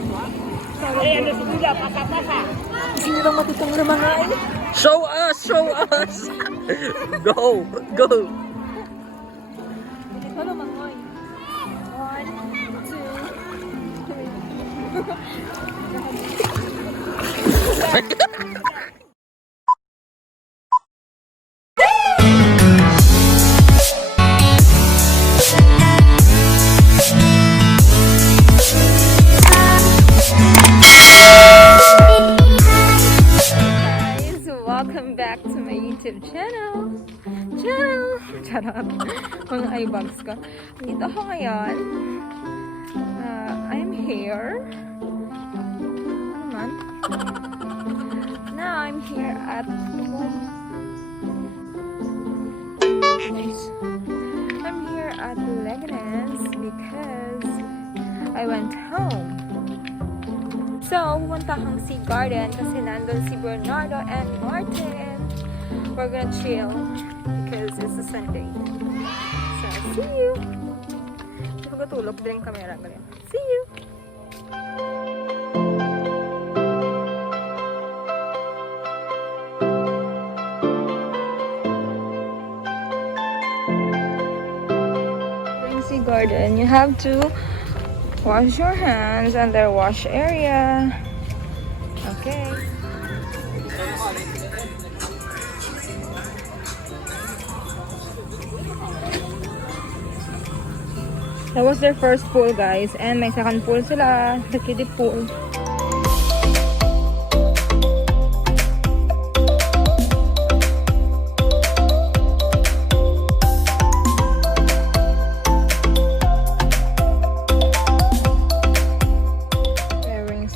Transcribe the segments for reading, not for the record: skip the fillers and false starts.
Ano siguro, pasa-pasa. Sino lang matutong lumangain? Show us! Show us! Go! Go! Ikaw lumangoy. 1, 2, 3. Welcome back to my YouTube channel. Charot. Mga eyebags ko. Dito ako ngayon. I'm here. Ano man? Now I'm here at I'm here at Leganes because I went home. So, pumunta akong Sea Garden kasi nandun si Bernardo and Martin. We're gonna chill because it's a Sunday. So, see you! Hindi magkatulog din yung camera. See you! In Sea Garden, you have to wash your hands and their wash area. Okay. That was their first pool, guys. And may second pool sila. The kiddie pool.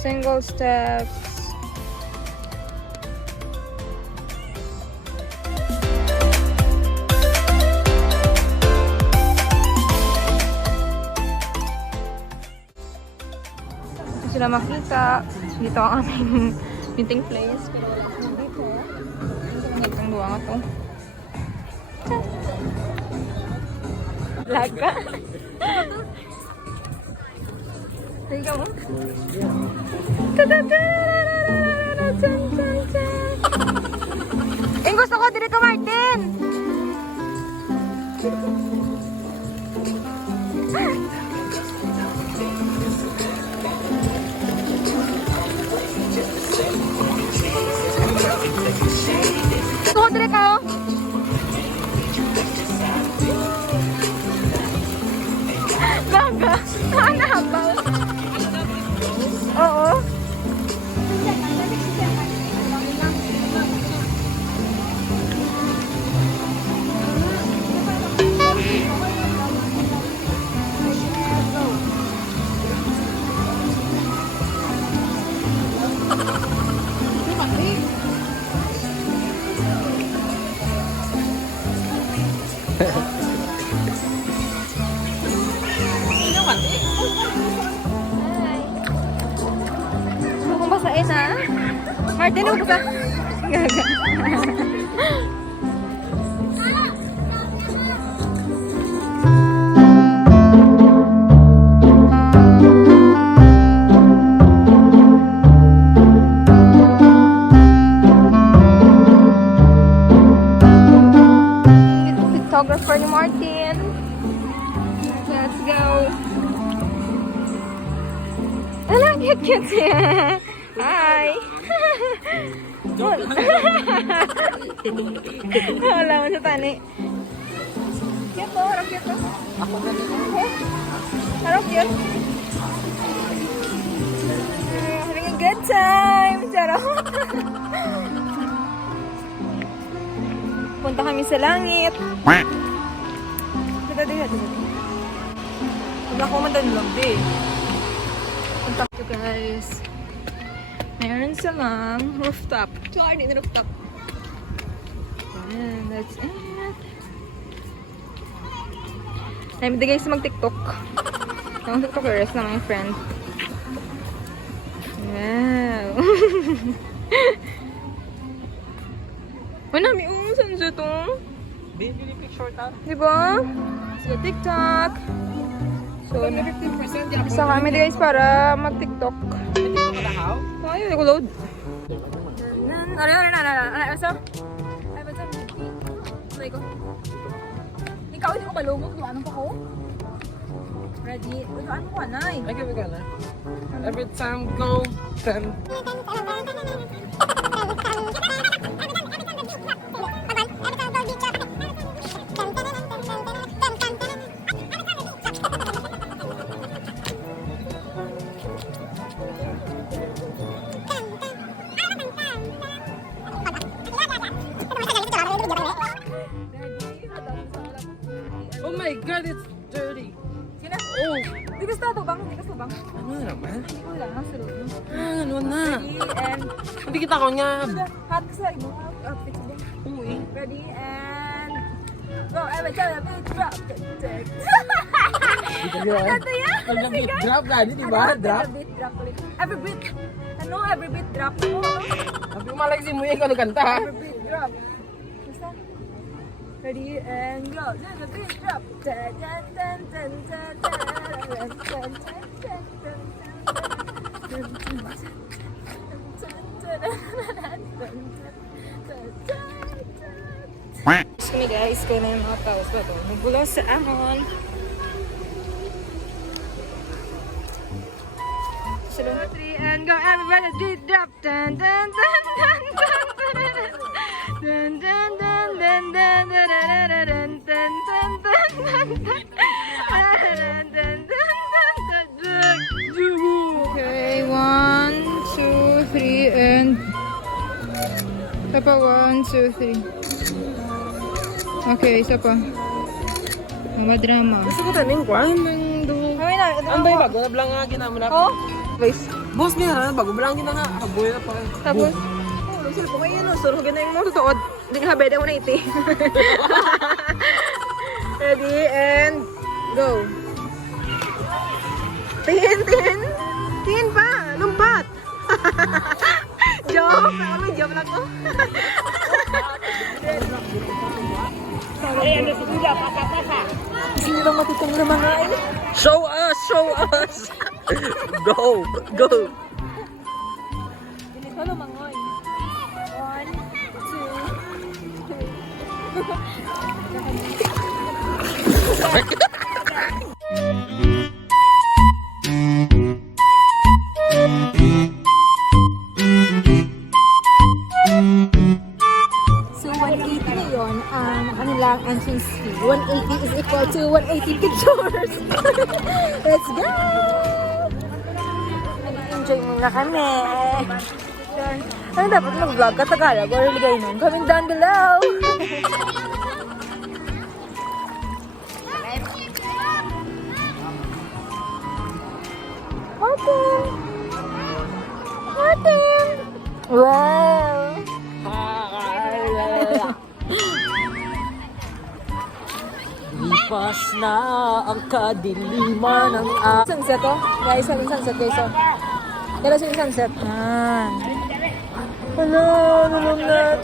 Single steps. Hindi sila makita. Dito ang aming meeting place. Pero dito, dito ang duwa nga to. Laga. Tiga mo. Ang gusto ko dito Martin. Gusto ko dito ka. Laga. Hanapal. Oo. Basain na. Martin, huwag ka. Gaga. Photographer ni Martin. Let's go. Ala, cute siya. Hi! Wala mo sa tani. Cute po, harap cute po. Ako ganito. Harap cute. Having a good time. Charot. Punta kami sa langit. Dito. Wala ko man doon lang, di. Punta ko guys. Meron silang rooftop. Tuwari din rooftop. And that's it. Hindi guys mag-tiktok. Ang tiktokers na my friend. Wow. Wala, may umusan siya itong. Baby picture ta. Diba? Sa TikTok. So, isa kami guys para mag-tiktok. Ay, ko load. So, ikaw, hindi ko malumog. Ano pa ko? Ready? Ano ko, anay? Every time go, then... Oh my God, it's dirty. Sina? Oh, Di ka sa bang? Di ka sa bang? ano na naman? Wala nga sa loob. Ano na? Ready and... Hindi kita ko niya. Hot ka sa ibang outfit din. Uy. Ready and... Go! Every time I beat drop. Ano yan? Ang beat drop gani, di ba? Drop. Beat drop ulit. Every beat. Ano? Every beat drop. Ano? Sabi mo malay si Muye ko kanta. Every beat drop. Basta. Ready and go. Every beat drop. Dun, dun, dun, dun, dun, dun, dun, dun, dun, dun, dun. Kami guys, kaya na yung mga paus ba ito? Nagbulas sa ahon. Salon. 3 and go, everybody beat drop. Dun dun dun dun dun dun dun dun dun dun dun dun dun dun dun. Okay, 1, 2, 3 and isa pa 1, 2, 3. Okay, isa pa. Mga drama. Gusto ko taning kwan ng do. Kami na, Ang bay bago na blang nga ginamo na. Oh? Guys. Boss niya na bago blang gina nga. Aboy na pa. Tapos, oh, lusil po ngayon, no? Surugin na yung mga tutuod. Hindi nga habay na una iti. Ready, and go. Tingin, tingin. Tingin pa, lumpat. Joke, kami joke lang ko. Sino lang matutong na mga ini? Show us, show us. Go, go. Bilis mo lumangoy. 1, 2, 3. So 180 na yun, ano lang, entrance fee. 180 is equal to 180 pictures. Let's go! Nag-enjoy muna kami. Ano dapat mag-vlog ka Tagalog or ligay nun? Comment down below! Martin! Martin! Wow! Lipas na ang kadiliman ng Sunset oh. Guys, sabi sunset guys oh. Dala sa sunset. Hello, nulong na.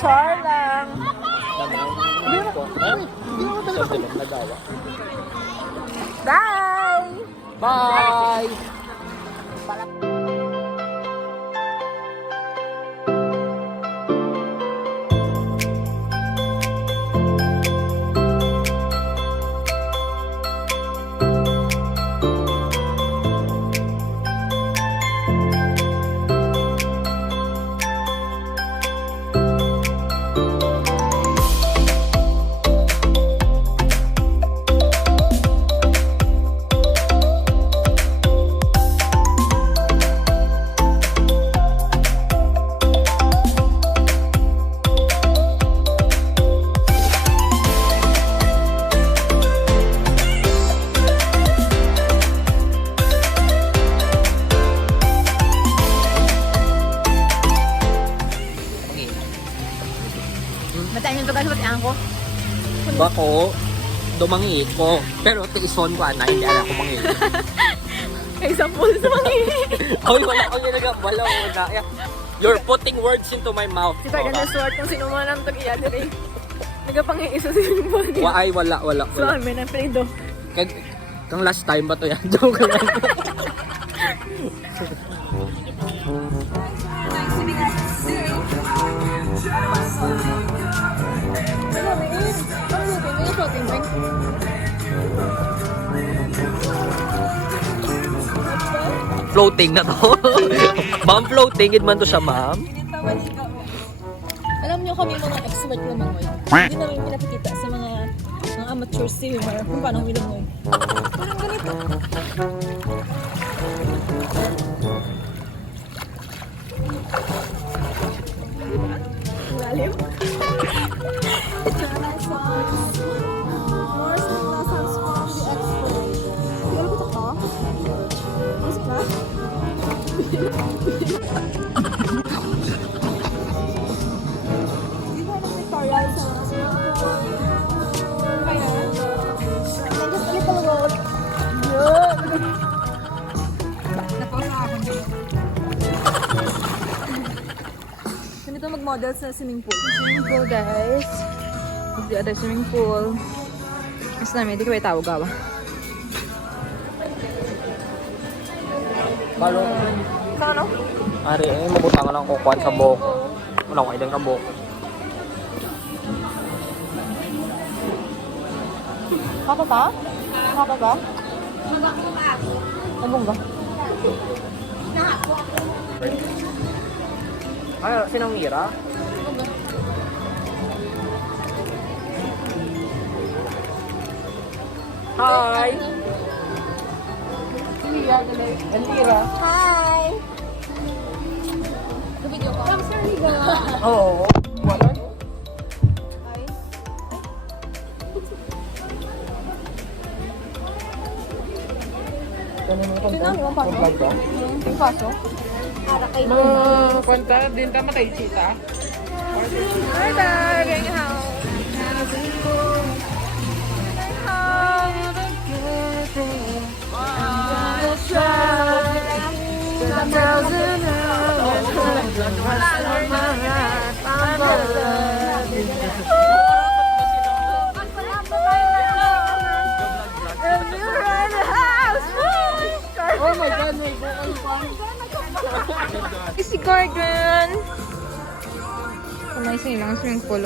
Char lang. Bye! Bye! Matain yung to guys, matiang ko. Bako, dumangi ko. Pero tiison ko na, hindi alam ko mangi. Kay isang pool sa mangi. Ay, wala ko ginagam. Wala ko na. You're putting words into my mouth. Si Carden na sword kung sino man ang tag-iya din eh. Nagapangiisa sa symbol niya. Wala. So, may na Fredo. Kang last time ba to yan? Joke lang. Floating na to. Ma'am, floating. Gid man to siya, ma'am. Alam niyo kami mga expert lumangoy. Hindi namin pinapakita sa mga amateur swimmer kung paano lumangoy. Parang ganito. Lalim. Ganito mag-model sa swimming pool. Swimming pool, guys. Di ada swimming pool. Mas namin, di ko tahu gawa. Balo. Sa ano? Ari, mabutangan lang kukuhan sa buhok. Wala ko idang ka buhok. Apa ba? Apa ba? Abong ba? Ay, sinong Mira? Hi! Elvira. Hi! Video ko. I'm sorry, Oo. Wala. Hi. Sino yung paso? Yung paso? Para kay Kwanta din tama tayo sita. Hi there, gang house. Oh my God, may Si Gordon. Kumain sa ilang swimming pool.